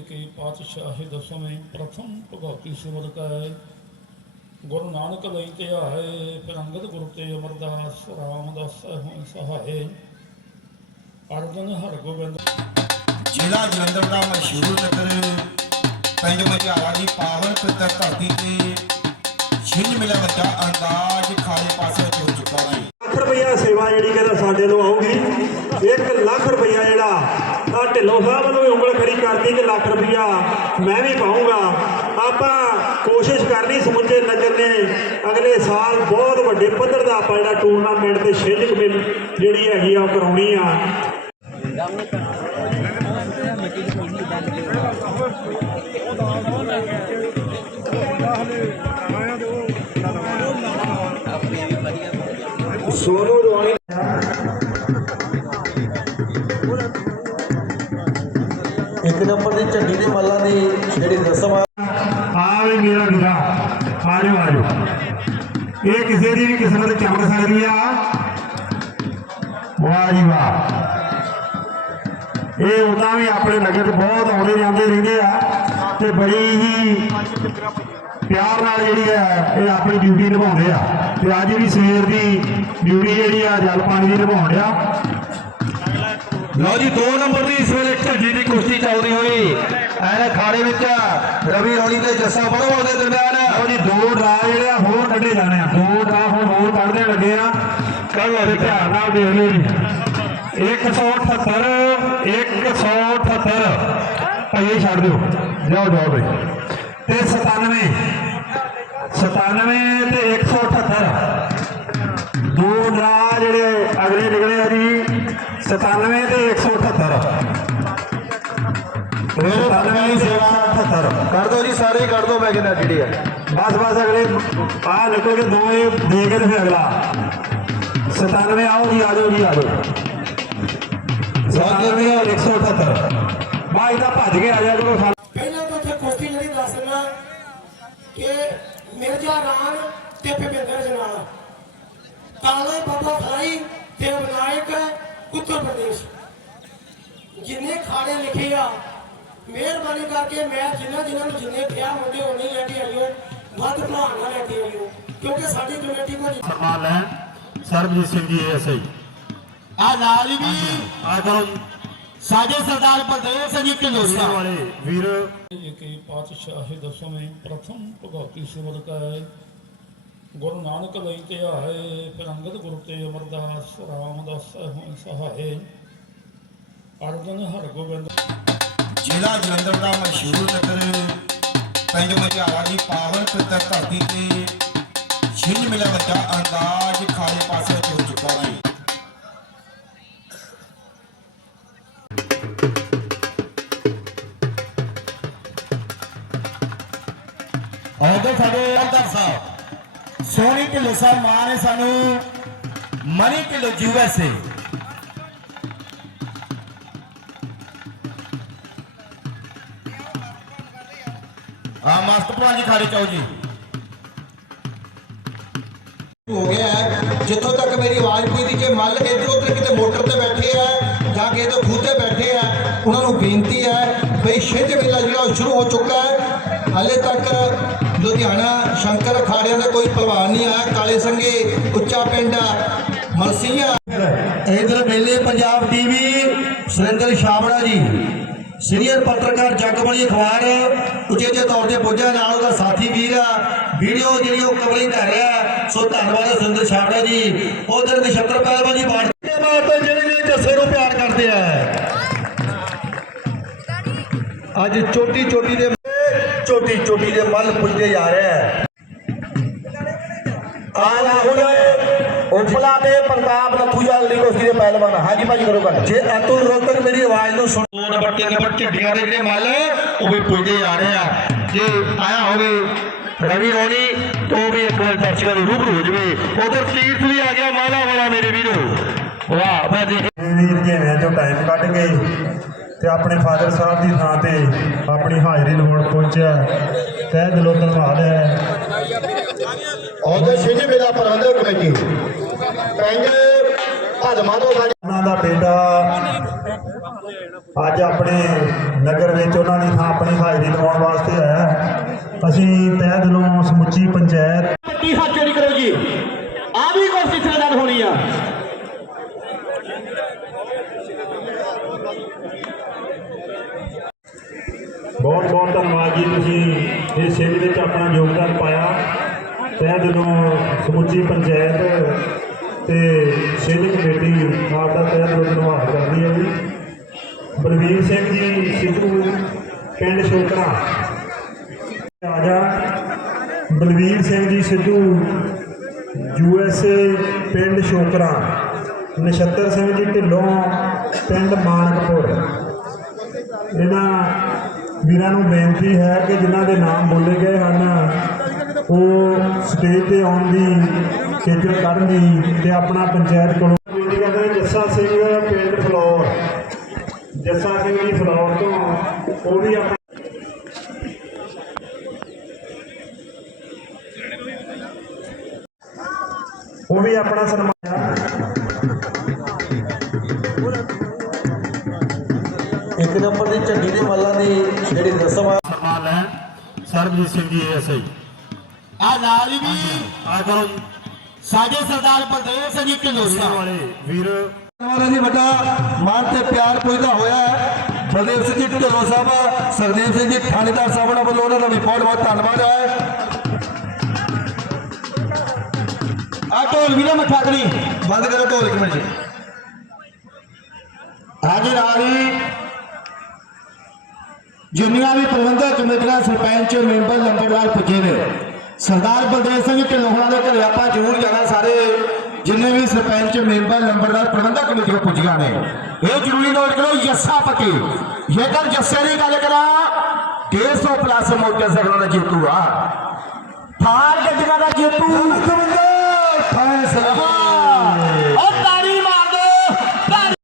ਜੀ ਕੀ ਪਾਤਸ਼ਾਹੀ ਦਸਵੇਂ ਪ੍ਰਥਮ ਭਗਵਤੀ ਸਿਮਰ ਕੈ ਗੁਰੂ ਨਾਨਕ ਲਈ ਧਿਆਏ ਫਿਰ ਅੰਗਦ ਗੁਰੂ ਤੇ ਅਮਰਦਾਸ ਰਾਮਦਾਸ ਹੋਇ ਸਹਾਏ। ਅਰਜਨ ਹਰ ਗੋਬਿੰਦ ਜ਼ਿਲ੍ਹਾ ਜਲੰਧਰ ਦਾ ਮਸ਼ਹੂਰ ਨਗਰ ਪਿੰਡ ਮਝਾਰਾ ਦੀ ਪਾਵਨ ਪਿੱਤਰ ਧਰਤੀ ਤੇ ਛਿੰਝ ਮਿਲਿਆ ਵੱਡਾ ਅੰਦਾਜ਼ ਖਾਲੇ ਪਾਸੇ ਹੋ ਚੁੱਕਾ ਹੈ। ਲੱਖ ਰੁਪਈਆ ਸੇਵਾ ਜਿਹੜੀ ਕਹਿੰਦਾ ਸਾਡੇ ਨੂੰ ਆਊਗੀ 1 ਲੱਖ ਰੁਪਈਆ ਜਿਹੜਾ ਆ ਢਿੱਲੋਂ ਸਾਹਿਬ ਵੱਲੋਂ ਵੀ ਉਂਗਲ ਖੜੀ ਕਰਦੀ ਕਿ ਲੱਖ ਰੁਪਈਆ ਮੈਂ ਵੀ ਪਾਉਂਗਾ ਆਪਾਂ ਕੋਸ਼ਿਸ਼ ਕਰਨੀ ਸਮੁੱਚੇ ਨਗਰ ਨੇ, ਅਗਲੇ ਸਾਲ ਬਹੁਤ ਵੱਡੇ ਪੱਧਰ ਦਾ ਆਪਾਂ ਜਿਹੜਾ ਟੂਰਨਾਮੈਂਟ ਤੇ ਛਿੰਝ ਮਿਲ ਜਿਹੜੀ ਹੈਗੀ ਆ ਉਹ ਕਰਾਉਣੀ ਆ। ਸੋਨੂ ਰੋਣੀ ਇੱਕ ਦੀ ਝੰਡੀ ਦੀ ਮੱਲਾਂ ਦੀ ਜਿਹੜੀ ਰਸਮ ਆ ਆ ਮੇਰਾ ਵੀਰਾ, ਆ ਜਾਓ ਇਹ ਕਿਸੇ ਦੀ ਵੀ ਕਿਸਮਤ ਚਮਕ ਸਕਦੀ ਆ। ਵਾਹ ਜੀ ਵਾਹ। ਇਹ ਉਦਾਂ ਵੀ ਆਪਣੇ ਨਗਰ 'ਚ ਬਹੁਤ ਆਉਂਦੇ ਜਾਂਦੇ ਰਹਿੰਦੇ ਆ ਤੇ ਬੜੀ ਹੀ ਪਿਆਰ ਨਾਲ ਜਿਹੜੀ ਹੈ, ਇਹ ਆਪਣੀ ਡਿਊਟੀ ਨਿਭਾਉਂਦੇ ਆ। ਤੇ ਅੱਜ ਵੀ ਸਵੇਰ ਦੀ ਡਿਊਟੀ ਜਿਹੜੀ ਆ, ਜਲ ਪਾਣੀ ਦੀ ਨਿਭਾਉਣ ਆ ਲਓ ਜੀ 2 ਨੰਬਰ ਦੀ ਇਸ ਵੇਲੇ ਝੰਡੀ ਦੀ ਕੁਸ਼ਤੀ ਚੱਲਦੀ ਹੋਈ। ਐਨ ਖਾੜੇ ਵਿੱਚ ਰਵੀ ਰੌਣੀ ਤੇ ਜੱਸਾ ਬੜਵਾਲ ਦੇ ਦਰਮਿਆਨ। ਉਹ ਜੀ, ਦੋ ਡਰਾ ਜਿਹੜੇ ਹੋਰ ਕੱਢੇ ਜਾਣੇ ਆ। ਦੋ ਡਰਾ ਹੁਣ ਹੋਰ ਕੱਢਦੇ ਲੱਗੇ ਆ। ਕੱਲ ਲੋ ਧਿਆਨ ਨਾਲ ਦੇਖ ਲਿਓ ਜੀ। 178 178 ਭਾਈ, ਇਹ ਛੱਡ ਦਿਓ। ਜਾਓ ਜਾਓ ਬਈ। ਤੇ 97 97 ਤੇ 97 ਤੇ 178 97 ਤੇ 178 ਕਰ ਦਿਓ ਜੀ ਸਾਰੇ ਹੀ ਕਰ ਦਿਓ ਮੈਂ ਕਹਿੰਦਾ ਜਿਹੜੀ ਆ ਬਸ ਬਸ ਅਗਲੇ ਆ ਨਿਕਲ ਕੇ ਦੋ ਇਹ ਦੇ ਕੇ ਤੇ ਫਿਰ ਅਗਲਾ। 97 ਆਓ ਜੀ ਆ ਜਾਓ ਜੀ ਆ ਜਾਓ। 97 ਔਰ 178 ਬਾਈ ਦਾ ਭੱਜ ਕੇ ਆ ਜਾ ਕਰੋ ਪਹਿਲਾਂ ਤਾਂ ਉੱਥੇ ਕੁਸ਼ਤੀ ਜਿਹੜੀ ਦੱਸਣਾ ਕਿ ਮਿਰਜ਼ਾ ਰਾਣ ਤੇ ਭਿਪਿੰਦਰ ਜਨਾਲਾ ਤਾਲੇ ਬਾਬਾ ਫਲਾਈ ਤੇ ਵਿਨਾਇਕ ਉੱਤਰ ਪ੍ਰਦੇਸ਼। ਜਿੰਨੇ ਖਾੜੇ ਲਿਖੇ ਆ ਮਿਹਰਬਾਨੀ ਕਰਕੇ ਮੈਂ ਜਿਨ੍ਹਾਂ ਜਿਨ੍ਹਾਂ ਨੂੰ ਜਿੰਨੇ ਕਿਹਾ ਮੁੰਡੇ ਉਹਨੇ ਲੈ ਕੇ ਆਇਓ ਵੱਧ ਭਲਾਣ ਨਾਲ ਲੈ ਕੇ ਆਇਓ ਕਿਉਂਕਿ ਸਾਡੀ ਕਮੇਟੀ ਕੋਲ ਸਨਮਾਨ ਹੈ ਸਰਬਜੀਤ ਸਿੰਘ ਜੀ ਐਸਆਈ ਆ ਨਾਲ ਹੀ ਵੀ ਆ ਕਰੋ ਜੀ। ਸਾਡੇ ਸਰਦਾਰ ਬਲਦੇਵ ਸਿੰਘ ਜੀ ਢਿੱਲੋਂ ਵਾਲੇ ਵੀਰ। ਜੀ ਕੀ ਪਾਤਸ਼ਾਹੀ ਦਸਵੇਂ ਪ੍ਰਥਮ ਭਗਵਤੀ ਸਿਮਰ ਕੈ ਗੁਰੂ ਨਾਨਕ ਲਈ ਧਿਆਏ ਫਿਰ ਗੁਰੂ ਤੇ ਅਮਰਦਾਸ, ਰਾਮਦਾਸ ਹੋਇ ਸਹਾਏ। ਅਰਜਨ ਹਰ ਗੋਬਿੰਦ ਜ਼ਿਲ੍ਹਾ ਜਲੰਧਰ ਦਾ ਮਸ਼ਹੂਰ ਨਗਰ, ਪਿੰਡ ਮਝਾਰਾ ਦੀ ਪਾਵਨ ਪਿੱਤਰ ਧਰਤੀ ਤੇ ਛਿੰਝ ਮਿਲਿਆ ਵੱਡਾ ਅੰਦਾਜ਼ ਖਾਲੇ ਪਾਸੇ ਹੋ ਚੁੱਕਾ ਹੈ ਆਉਂਦੇ ਸਾਡੇ ਅੰਦਰ ਸਾਹਿਬ। ਸੋਹਣੀ ਢਿੱਲੋ ਸਾਹਿਬ ਮਾਂ ਨੇ ਸਾਨੂੰ ਮਨੀ ਢਿੱਲੋ ਯੂਐਸਏ ਆ ਮਾਸਟਰ ਭਲਵਾਨ ਜੀ ਖਾੜੇ ਚਾਓ ਜੀ। ਹੋ ਗਿਆ ਹੈ। ਜਿੱਥੋਂ ਤੱਕ ਮੇਰੀ ਆਵਾਜ਼ ਪਹੁੰਚਦੀ ਕਿ ਮੱਲ ਇੱਧਰ ਉੱਧਰ ਕਿਤੇ ਮੋਟਰ ਤੇ ਬੈਠੇ ਆ ਜਾਂ ਕਿਤੇ ਖੂਹ ਤੇ ਬੈਠੇ ਆ, ਉਹਨਾਂ ਨੂੰ ਬੇਨਤੀ ਹੈ ਬਈ ਛਿੰਝ ਮੇਲਾ ਜਿਹੜਾ ਉਹ ਸ਼ੁਰੂ ਹੋ ਚੁੱਕਾ ਹੈ। ਹਲੇ ਤੱਕ ਲੁਧਿਆਣਾ ਸ਼ੰਕਰ ਅਖਾੜਿਆਂ ਦਾ ਕੋਈ ਪਹਿਲਵਾਨ ਨਹੀਂ ਆਇਆ, ਕਾਲੇ ਸੰਗੇ ਉੱਚਾ ਪਿੰਡ ਮਲਸੀਆਂ। ਇਧਰ ਮੇਲੇ ਪੰਜਾਬ ਟੀਵੀ, ਸੁਰਿੰਦਰ ਛਾਬੜਾ ਜੀ, ਸੀਨੀਅਰ ਪੱਤਰਕਾਰ ਜਗਬਲੀ ਅਖਬਾਰ, ਉਚੇਚੇ ਤੌਰ ਤੇ ਪੁੱਜਿਆ ਨਾਲ ਉਹਦਾ ਸਾਥੀ ਵੀਰ ਆ, ਵੀਡੀਓ ਜਿਹੜੀ ਉਹ ਕਵਰਿੰਗ ਕਰ ਰਿਹਾ ਸੋ ਧੰਨਵਾਦ ਸੁਰਿੰਦਰ ਛਾਬੜਾ ਜੀ। ਉਧਰ ਨਛੱਤਰ ਪਹਿਲਵਾਨ ਜੀ ਬਾੜ ਦੇ ਬਾਤ ਤੇ ਜਿਹੜੇ ਜਿਹੜੇ ਜੱਸੇ ਨੂੰ ਪਿਆਰ ਕਰਦੇ ਆ। ਅੱਜ ਚੋਟੀ ਚੋਟੀ ਦੇ ਚੋਟੀ ਚੋਟੀ ਦੇ ਮੱਲ ਪੁੱਜਦੇ ਜਾ ਰਿਹਾ ਹੈ ਆ ਰਾਹੁਲ ਉਪਲਾ ਤੇ ਪ੍ਰਤਾਪ ਨਥੂਜਾ ਅਗਲੀ ਕੁਸ਼ਤੀ ਦੇ ਪਹਿਲਵਾਨ ਹਾਂਜੀ ਭਾਜੀ ਕਰੋ ਗੱਲ। ਜੇ ਅਤੁਲ ਰੋਤਕ ਮੇਰੀ ਆਵਾਜ਼ ਨੂੰ ਸੁਣ ਦੋ ਨੰਬਰ ਤਿੰਨ ਨੰਬਰ ਢਿੱਡੀਆਂ ਦੇ ਜਿਹੜੇ ਮੱਲ ਉਹ ਵੀ ਪੁੱਜਦੇ ਜਾ ਰਹੇ ਆ। ਜੇ ਆਇਆ ਹੋਵੇ ਰਵੀ ਰੋਣੀ ਤੋਂ ਵੀ ਇੱਕ ਵਾਰ ਦਰਸ਼ਕਾਂ ਨੂੰ ਰੂਬਰੂ ਹੋ ਜਵੇ। ਉਧਰ ਤੀਰਥ ਵੀ ਆ ਗਿਆ ਮਾਲਾ ਵਾਲਾ ਮੇਰੇ ਵੀਰੋ। ਵਾਹ ਮੈਂ ਦੇਖ ਵੀਰ ਜਿਵੇਂ ਜੋ ਟਾਈਮ ਕੱਢ ਕੇ ਤੇ ਆਪਣੇ ਫਾਦਰ ਸਾਹਿਬ ਦੀ ਥਾਂ ਤੇ ਆਪਣੀ ਹਾਜ਼ਰੀ ਲਵਾਉਣ ਪਹੁੰਚਿਆ ਤਹਿ ਦਿਲੋਂ ਧੰਨਵਾਦ ਹੈ। ਉਹਦੇ ਛਿੰਝ ਮੇਲਾ ਪ੍ਰਬੰਧਕ ਕਮੇਟੀ। ਪਿੰਡ ਹਦਮਾ ਤੋਂ ਉਹਨਾਂ ਦਾ ਬੇਟਾ ਅੱਜ ਆਪਣੇ ਨਗਰ ਵਿੱਚ ਉਹਨਾਂ ਦੀ ਥਾਂ ਆਪਣੀ ਹਾਜ਼ਰੀ ਲਵਾਉਣ ਵਾਸਤੇ ਆਇਆ। ਅਸੀਂ ਤਹਿ ਦਿਲੋਂ ਸਮੁੱਚੀ ਪੰਚਾਇਤ ਕੀ ਹੱਥ ਚੋਰੀ ਕਰੋ ਜੀ ਆ ਵੀ ਕੋਸ਼ਿਸ਼ ਸਰਦਾਰ ਹੋਣੀ ਆ। ਬਹੁਤ ਧੰਨਵਾਦ ਜੀ ਤੁਸੀਂ ਇਸ ਸੇਵਾ ਵਿੱਚ ਆਪਣਾ ਯੋਗਦਾਨ ਪਾਇਆ। ਤਹਿ ਦਿਲੋਂ ਸਮੁੱਚੀ ਪੰਚਾਇਤ ਤੇ ਸੇਧ ਕਮੇਟੀ ਆਪ ਦਾ ਤਹਿ ਦਿਲੋਂ ਧੰਨਵਾਦ ਕਰਦੀ ਹੈ ਜੀ। ਬਲਵੀਰ ਸਿੰਘ ਜੀ, ਸਿੱਧੂ, ਪਿੰਡ ਸ਼ੋਕਰਾ ਰਾਜਾ Balvir Singh ji, Sidhu, U S A, ਪਿੰਡ ਸ਼ੋਕਰਾ ਨਛੱਤਰ ਸਿੰਘ ਜੀ, ਢਿੱਲੋਂ, ਪਿੰਡ ਮਾਨਕਪੁਰ। ਇਹਨਾਂ ਵੀਰਾਂ ਨੂੰ ਬੇਨਤੀ ਹੈ ਕਿ ਜਿਨ੍ਹਾਂ ਦੇ ਨਾਮ ਬੋਲੇ ਗਏ ਹਨ, ਉਹ ਸਟੇਜ ਤੇ ਆਉਣ ਦੀ ਖੇਚਲ ਕਰਨ ਦੀ ਤੇ ਆਪਣਾ ਪੰਚਾਇਤ ਕੋਲੋਂ ਬੇਨਤੀ ਕਰਦੇ ਜੱਸਾ ਸਿੰਘ ਪਿੰਡ ਫਲੋਰ, ਜੱਸਾ ਸਿੰਘ ਜੀ ਫਲੋਰ ਤੋਂ, ਉਹ ਵੀ ਆਪਣਾ ਉਹ ਵੀ ਆਪਣਾ ਸਨਮਾਨ ਨੰਬਰ ਦੀ ਝੰਡੀ ਦੇ ਮੱਲਾਂ ਦੀ ਜਿਹੜੀ ਰਸਮ ਆ। ਸਨਮਾਨ ਹੈ ਸਰਬਜੀਤ ਸਿੰਘ ਜੀ ਐਸਆਈ ਆ ਨਾਲ ਹੀ ਵੀ ਆ ਕਰੋ ਜੀ। ਸਾਡੇ ਸਰਦਾਰ ਬਲਦੇਵ ਸਿੰਘ ਜੀ ਢਿਲੋਸਾ ਵਾਲੇ ਵੀਰ। ਧੰਨਵਾਦ ਜੀ ਵੱਡਾ ਮਾਨ ਤੇ ਪਿਆਰ ਪੁੱਜਦਾ ਹੋਇਆ ਹੈ। ਬਲਦੇਵ ਸਿੰਘ ਜੀ ਢਿੱਲੋਂ ਸਾਹਿਬ ਸਰਦੇਵ ਸਿੰਘ ਜੀ ਥਾਣੇਦਾਰ ਸਾਹਿਬ ਨਾਲ ਵੱਲੋਂ ਉਹਨਾਂ ਦਾ ਵੀ ਬਹੁਤ ਬਹੁਤ ਧੰਨਵਾਦ ਹੈ। ਆ ਢੋਲ ਵੀ ਨਾ ਮੱਠਾ ਕਰੀ ਬੰਦ ਕਰੋ ਢੋਲ ਇੱਕ ਮਿੰਟ ਜੀ। ਅੱਜ ਨਾਲ ਹੀ ਜਿੰਨੀਆਂ ਵੀ ਪ੍ਰਬੰਧਕ ਕਮੇਟੀਆਂ ਸਰਪੰਚ ਮੈਂਬਰ ਲੰਬੜਦਾਰ ਪੁੱਜੇ ਨੇ ਸਰਦਾਰ ਬਲਦੇਵ ਸਿੰਘ ਢਿੱਲੋਂ ਦੇ ਘਰੇ ਆਪਾਂ ਜ਼ਰੂਰ ਜਾਣਾ ਸਾਰੇ ਜਿੰਨੇ ਵੀ ਸਰਪੰਚ ਮੈਂਬਰ ਲੰਬੜਦਾਰ ਪ੍ਰਬੰਧਕ ਕਮੇਟੀਆਂ ਪੁੱਜੀਆਂ ਨੇ ਇਹ ਜ਼ਰੂਰੀ ਨੋਟ ਕਰੋ ਯੱਸਾ ਪੱਕੇ ਜੇਕਰ ਜੱਸੇ ਦੀ ਗੱਲ ਕਰਾਂ 150 ਪਲੱਸ ਮੋਟਰਸਾਈਕਲਾਂ ਦਾ ਜੇਤੂ ਆ ਥਾਰ ਗੱਡੀਆਂ ਦਾ ਜੇਤੂ